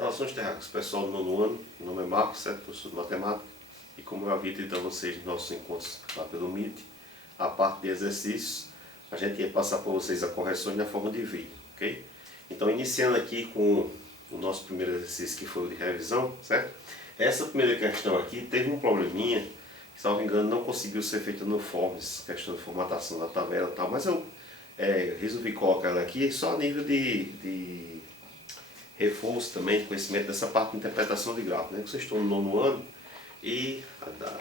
Relações terráqueas, pessoal do nono ano, meu nome é Marcos, certo? Professor de matemática, e como eu havia dito a vocês nos nossos encontros lá pelo Meet, a parte de exercícios, a gente ia passar para vocês a correções na forma de vídeo, ok? Então, iniciando aqui com o nosso primeiro exercício, que foi o de revisão, certo? Essa primeira questão aqui teve um probleminha, que, salvo engano, não conseguiu ser feita no Forms, questão de formatação da tabela e tal, mas eu resolvi colocar ela aqui só a nível de reforço também, conhecimento dessa parte de interpretação de gráfico, né? Vocês estão no nono ano e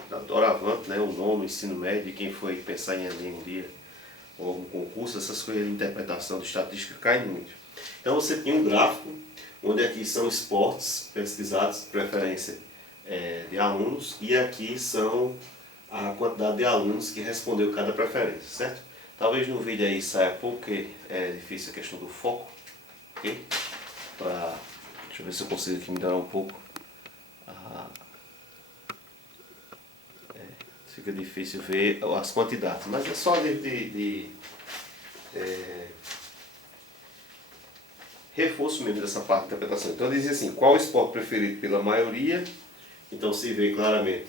da doravante, né? O nono, ensino médio, quem foi pensar em Enem um dia, ou algum concurso, essas coisas de interpretação de estatística caem muito. Então você tinha um gráfico, onde aqui são esportes pesquisados, de preferência de alunos, e aqui são a quantidade de alunos que respondeu cada preferência, certo? Talvez no vídeo aí saia pouco, porque é difícil a questão do foco, ok? Deixa eu ver se eu consigo aqui melhorar um pouco. Fica difícil ver as quantidades, mas é só de reforço mesmo dessa parte de interpretação. Então dizia assim, qual o esporte preferido pela maioria? Então se vê claramente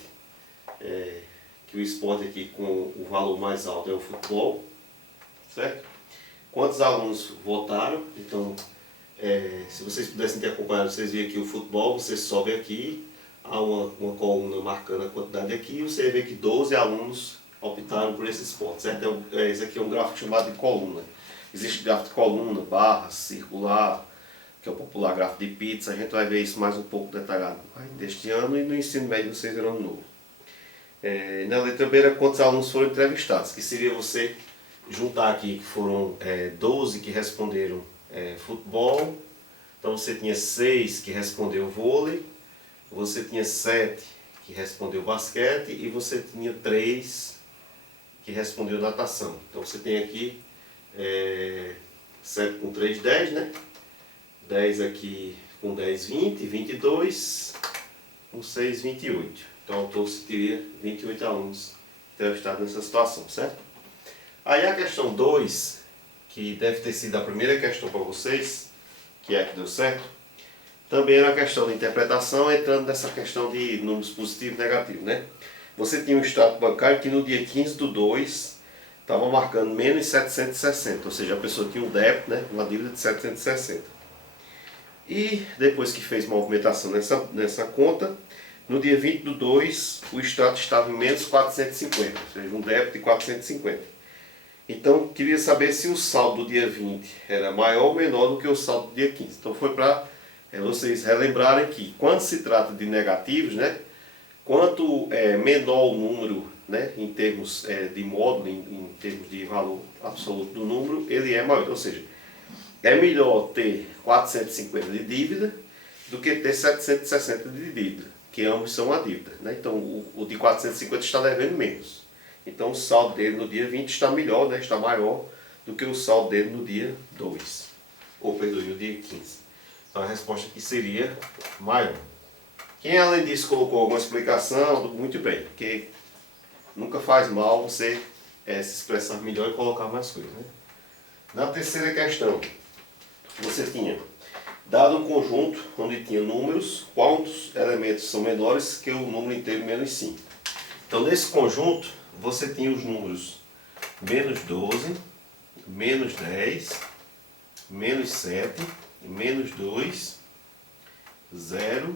que o esporte aqui com o valor mais alto é o futebol, certo? Quantos alunos votaram? Então, se vocês pudessem ter acompanhado, vocês viram aqui o futebol, você sobe aqui, há uma coluna marcando a quantidade aqui, e você vê que 12 alunos optaram por esse esporte, certo? Esse aqui é um gráfico chamado de coluna. Existe gráfico de coluna, barra, circular, que é o popular gráfico de pizza. A gente vai ver isso mais um pouco detalhado deste ano, e no ensino médio vocês verão de novo. Na letra B era quantos alunos foram entrevistados, que seria você juntar aqui que foram 12 que responderam futebol, então você tinha 6 que respondeu vôlei, você tinha 7 que respondeu basquete e você tinha 3 que respondeu natação. Então você tem aqui 7 com 3, 10, né? 10 aqui com 10, 20, 22, com 6, 28. Então ao todo você teria 28 alunos entrevistados nessa situação, certo? Aí a questão 2, que deve ter sido a primeira questão para vocês, que é a que deu certo, também era a questão de interpretação, entrando nessa questão de números positivos e negativos, né? Você tinha um extrato bancário que no dia 15/2 estava marcando menos 760, ou seja, a pessoa tinha um débito, né? Uma dívida de 760. E depois que fez movimentação nessa conta, no dia 20/2 o extrato estava em menos 450, ou seja, um débito de 450. Então, queria saber se o saldo do dia 20 era maior ou menor do que o saldo do dia 15. Então, foi para vocês relembrarem que, quando se trata de negativos, né, quanto menor o número, né, em termos de módulo, em termos de valor absoluto do número, ele é maior. Ou seja, é melhor ter 450 de dívida do que ter 760 de dívida, que ambos são a dívida, né? Então, o de 450 está devendo menos. Então o saldo dele no dia 20 está melhor, né? Está maior do que o saldo dele no dia 2. Ou, perdoe, no dia 15. Então a resposta aqui seria maior. Quem além disso colocou alguma explicação, muito bem, porque nunca faz mal você se expressar melhor e colocar mais coisas, né? Na terceira questão, você tinha dado um conjunto onde tinha números, quantos elementos são menores que o número inteiro menos 5. Então nesse conjunto, você tinha os números menos 12, menos 10, menos 7, menos 2, 0,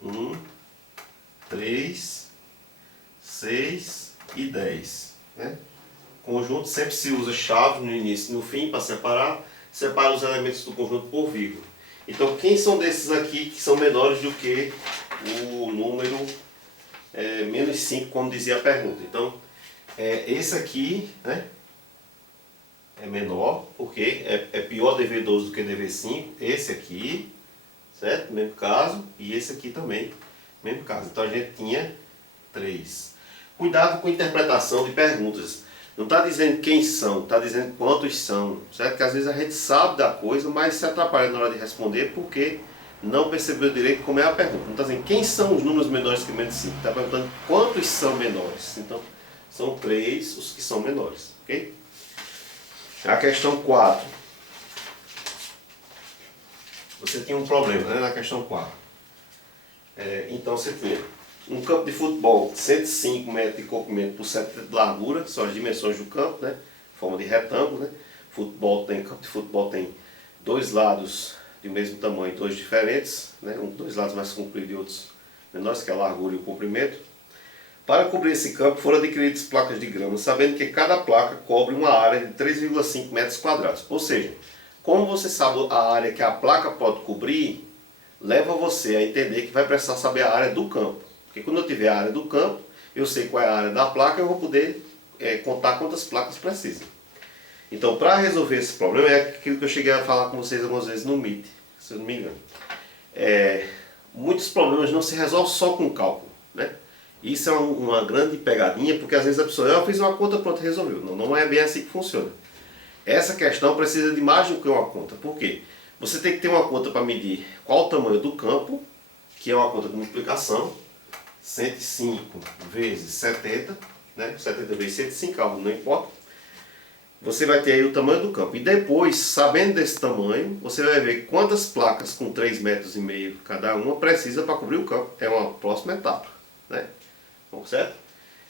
1, 3, 6 e 10. Né? Conjunto sempre se usa chave no início e no fim para separar. Separa os elementos do conjunto por vírgula. Então quem são desses aqui que são menores do que o número menos 5, como dizia a pergunta? Então, esse aqui, né, é menor, porque é pior dever 12 do que dever 5. Esse aqui, certo? Mesmo caso. E esse aqui também, mesmo caso. Então a gente tinha 3. Cuidado com a interpretação de perguntas. Não está dizendo quem são, está dizendo quantos são, certo? Que às vezes a gente sabe da coisa, mas se atrapalha na hora de responder porque não percebeu direito como é a pergunta. Não está dizendo quem são os números menores que menos 5. Está perguntando quantos são menores. Então, são 3 os que são menores. Ok? A questão 4. você tinha um problema, né, na questão 4. Então você tinha um campo de futebol de 105 metros de comprimento por 70 de largura, que são as dimensões do campo, né, forma de retângulo. Né. Campo de futebol tem dois lados de mesmo tamanho, dois diferentes, né, dois lados mais compridos e outros menores, que é a largura e o comprimento. Para cobrir esse campo foram adquiridas placas de grama, sabendo que cada placa cobre uma área de 3,5 metros quadrados. Ou seja, como você sabe a área que a placa pode cobrir, leva você a entender que vai precisar saber a área do campo. Porque quando eu tiver a área do campo, eu sei qual é a área da placa, eu vou poder contar quantas placas precisam. Então, para resolver esse problema, é aquilo que eu cheguei a falar com vocês algumas vezes no Meet, se eu não me engano. Muitos problemas não se resolvem só com cálculo, né? Isso é uma grande pegadinha, porque às vezes a pessoa, eu fiz uma conta, pronto, resolveu. Não é bem assim que funciona. Essa questão precisa de mais do que uma conta. Por quê? Você tem que ter uma conta para medir qual o tamanho do campo, que é uma conta de multiplicação, 105 vezes 70, né? 70 vezes 105, não importa. Você vai ter aí o tamanho do campo. E depois, sabendo desse tamanho, você vai ver quantas placas com 3,5 metros cada uma precisa para cobrir o campo. É uma próxima etapa, né? Bom, certo?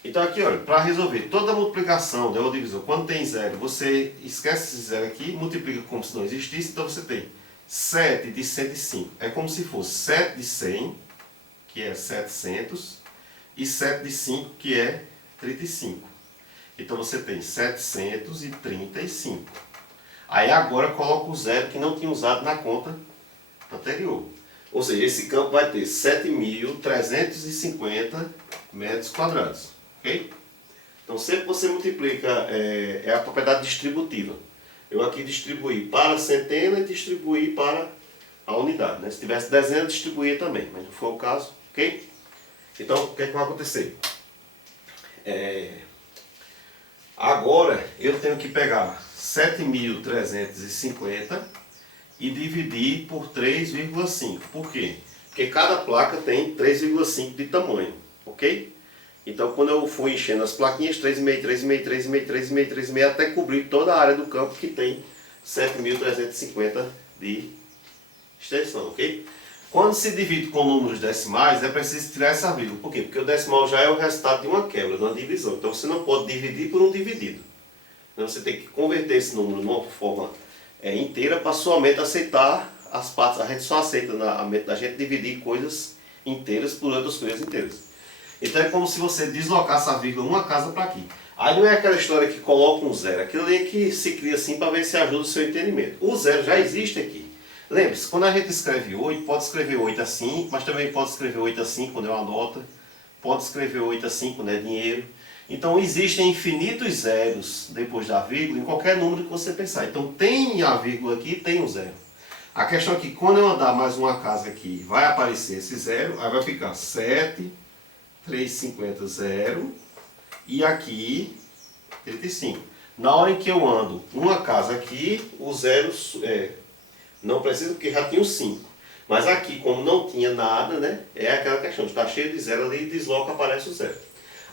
Então aqui, olha, para resolver toda a multiplicação ou divisão, quando tem zero, você esquece esse zero aqui, multiplica como se não existisse, então você tem 7 de 105. É como se fosse 7 de 100, que é 700, e 7 de 5, que é 35. Então você tem 735. Aí agora coloca o zero que não tinha usado na conta anterior. Ou seja, esse campo vai ter 7.350 metros quadrados. Ok? Então sempre que você multiplica, é a propriedade distributiva. Eu aqui distribuí para a centena e distribuí para a unidade. Né? Se tivesse dezena, distribuía também, mas não foi o caso. Ok? Então o que é que vai acontecer? Agora eu tenho que pegar 7.350 e dividir por 3,5. Por quê? Porque cada placa tem 3,5 de tamanho, ok? Então quando eu for enchendo as plaquinhas, 3,5, 3,5, 3,5, 3,5, 3,5, até cobrir toda a área do campo que tem 7.350 de extensão, ok? Quando se divide com números decimais, é preciso tirar essa vírgula. Por quê? Porque o decimal já é o resultado de uma quebra, de uma divisão. Então você não pode dividir por um dividido. Então você tem que converter esse número numa forma inteira para sua mente aceitar as partes. A gente só aceita na mente da gente dividir coisas inteiras por outras coisas inteiras. Então é como se você deslocasse a vírgula uma casa para aqui. Aí não é aquela história que coloca um zero. Aquilo ali é que se cria assim para ver se ajuda o seu entendimento. O zero já existe aqui. Lembre-se, quando a gente escreve 8, pode escrever 8 assim, mas também pode escrever 8 assim quando é uma nota, pode escrever 8 assim quando é dinheiro. Então existem infinitos zeros depois da vírgula em qualquer número que você pensar. Então tem a vírgula aqui, tem o zero. A questão é que quando eu andar mais uma casa aqui, vai aparecer esse zero, aí vai ficar 7, 350, 0 e aqui 35. Na hora em que eu ando uma casa aqui, o zero não precisa porque já tinha o 5. Mas aqui, como não tinha nada, né, é aquela questão, está cheio de zero ali e desloca, aparece o zero.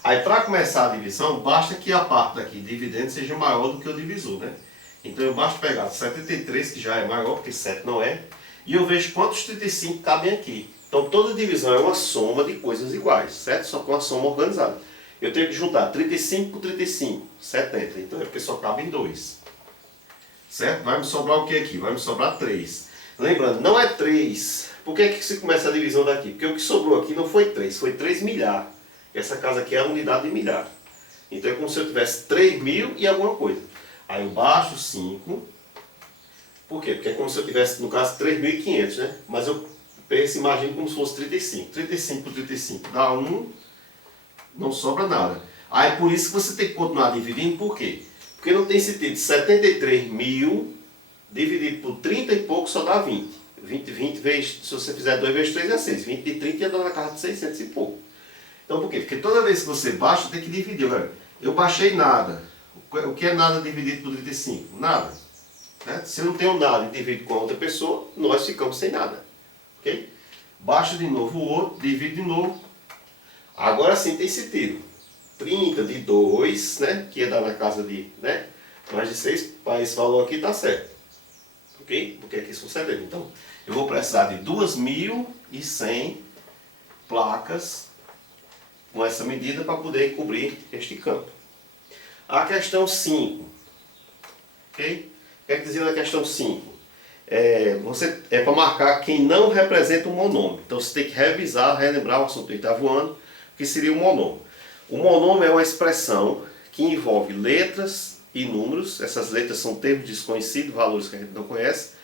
Aí para começar a divisão, basta que a parte daqui, dividendo, seja maior do que o divisor, né? Então eu basta pegar 73, que já é maior, porque 7 não é, e eu vejo quantos 35 cabem aqui. Então toda divisão é uma soma de coisas iguais, certo? Só com uma soma organizada. Eu tenho que juntar 35 com 35, 70. Então é porque só cabem 2. Certo? Vai me sobrar o que aqui? Vai me sobrar 3. Lembrando, não é 3. Por que que se começa a divisão daqui? Porque o que sobrou aqui não foi 3, foi 3 milhar. Essa casa aqui é a unidade de milhar. Então é como se eu tivesse 3.000 e alguma coisa. Aí eu baixo 5. Por quê? Porque é como se eu tivesse, no caso, 3.500, né? Mas eu penso, imagino como se fosse 35. 35 por 35 dá 1, não sobra nada. Aí por isso que você tem que continuar dividindo, por quê? Porque não tem sentido. 73.000 dividido por 30 e pouco só dá 20. 20 vezes, se você fizer 2 vezes 3 é 6. 20 de 30 ia dar na casa de 600 e pouco. Então por quê? Porque toda vez que você baixa, tem que dividir. Olha, eu baixei nada. O que é nada dividido por 35? Nada. Né? Se eu não tenho nada e divido com a outra pessoa, nós ficamos sem nada. Ok? Baixa de novo o outro, divide de novo. Agora sim tem sentido. 30 de 2, né? Que ia dar na casa de, mais de 6. Para esse valor aqui está certo. Ok? Porque aqui são 70. Então, eu vou precisar de 2.100 placas com essa medida para poder cobrir este campo. A questão 5, ok? O que é que dizia na questão 5? É para marcar quem não representa um monômio. Então você tem que revisar, relembrar o assunto do oitavo ano, que seria o monômio. O monômio é uma expressão que envolve letras e números. Essas letras são termos desconhecidos, valores que a gente não conhece.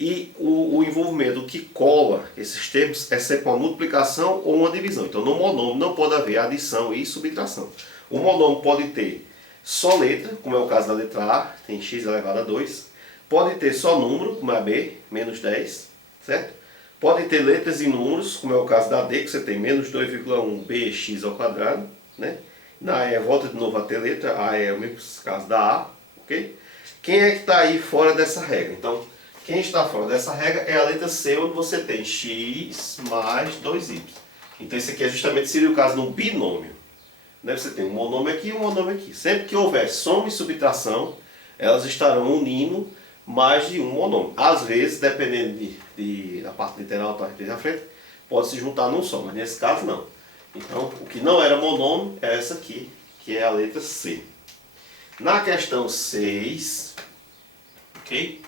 E o envolvimento que cola esses termos é sempre uma multiplicação ou uma divisão. Então no monômio não pode haver adição e subtração. O monômio pode ter só letra, como é o caso da letra A, tem x elevado a 2. Pode ter só número, como é a B, menos 10, certo? Pode ter letras e números, como é o caso da D, que você tem menos 2,1 bx ao quadrado, né? Na E volta de novo a ter letra, A é o mesmo caso da A, ok? Quem é que está aí fora dessa regra? Então, quem está fora dessa regra é a letra C, onde você tem x mais 2y. Então, esse aqui justamente seria o caso de um binômio. Né? Você tem um monômio aqui e um monômio aqui. Sempre que houver soma e subtração, elas estarão unindo mais de um monômio. Às vezes, dependendo da parte literal da frente, pode se juntar num só, mas nesse caso não. Então, o que não era monômio é essa aqui, que é a letra C. Na questão 6, ok?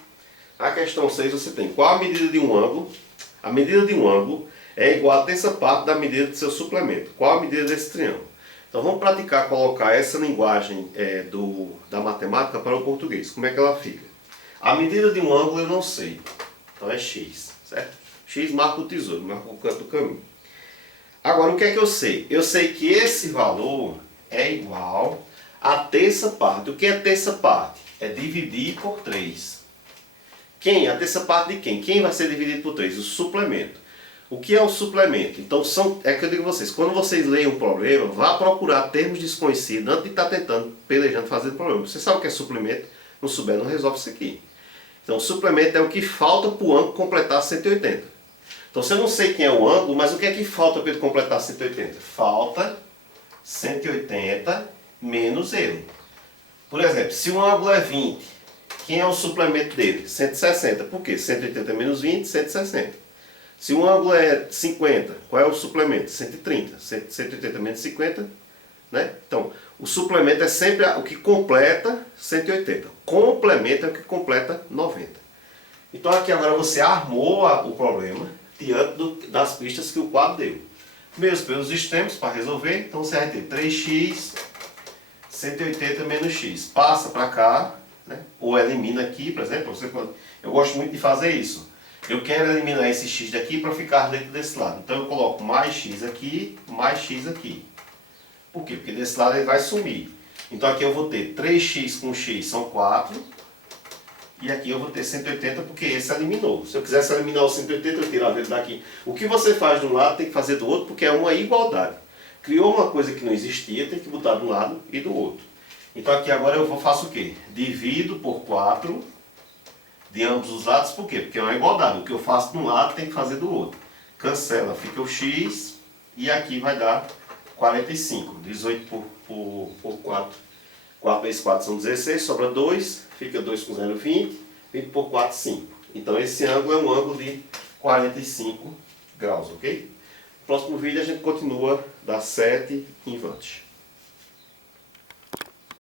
Na questão 6 você tem qual a medida de um ângulo? A medida de um ângulo é igual a terça parte da medida do seu suplemento. Qual a medida desse triângulo? Então vamos praticar colocar essa linguagem da matemática para o português. Como é que ela fica? A medida de um ângulo eu não sei. Então é x, certo? X marca o tesouro, marca o canto do caminho. Agora o que é que eu sei? Eu sei que esse valor é igual a terça parte. O que é terça parte? É dividir por 3. Quem? A terça parte de quem? Quem vai ser dividido por 3? O suplemento. O que é o suplemento? Então, é que eu digo a vocês, quando vocês leem um problema, vá procurar termos desconhecidos antes de estar tentando, pelejando, fazer o problema. Você sabe o que é suplemento? Não souber, não resolve isso aqui. Então, o suplemento é o que falta para o ângulo completar 180. Então, se eu não sei quem é o ângulo, mas o que é que falta para ele completar 180? Falta 180 menos ele. Por exemplo, se o ângulo é 20, quem é o suplemento dele? 160. Por quê? 180 menos 20, 160. Se o ângulo é 50, qual é o suplemento? 130. 180 menos 50, né? Então, o suplemento é sempre o que completa 180. Complemento é o que completa 90. Então aqui agora você armou o problema diante das pistas que o quadro deu. Mesmo pelos extremos para resolver, então você vai ter 3x, 180 menos x. Passa para cá, né? Ou elimina aqui, por exemplo. Eu gosto muito de fazer isso. Eu quero eliminar esse x daqui para ficar dentro desse lado. Então eu coloco mais x aqui, mais x aqui. Por quê? Porque desse lado ele vai sumir. Então aqui eu vou ter 3x com x são 4. E aqui eu vou ter 180 porque esse eliminou. Se eu quisesse eliminar o 180, eu tirava ele daqui. O que você faz de um lado tem que fazer do outro porque é uma igualdade. Criou uma coisa que não existia, tem que botar de um lado e do outro. Então aqui agora eu faço o quê? Divido por 4 de ambos os lados, por quê? Porque é uma igualdade. O que eu faço de um lado tem que fazer do outro. Cancela, fica o x e aqui vai dar 45. 18 por 4. 4 vezes 4 são 16, sobra 2, fica 2 com 0, 20. 20 por 4, 5. Então esse ângulo é um ângulo de 45 graus, ok? No próximo vídeo a gente continua das 7 em diante.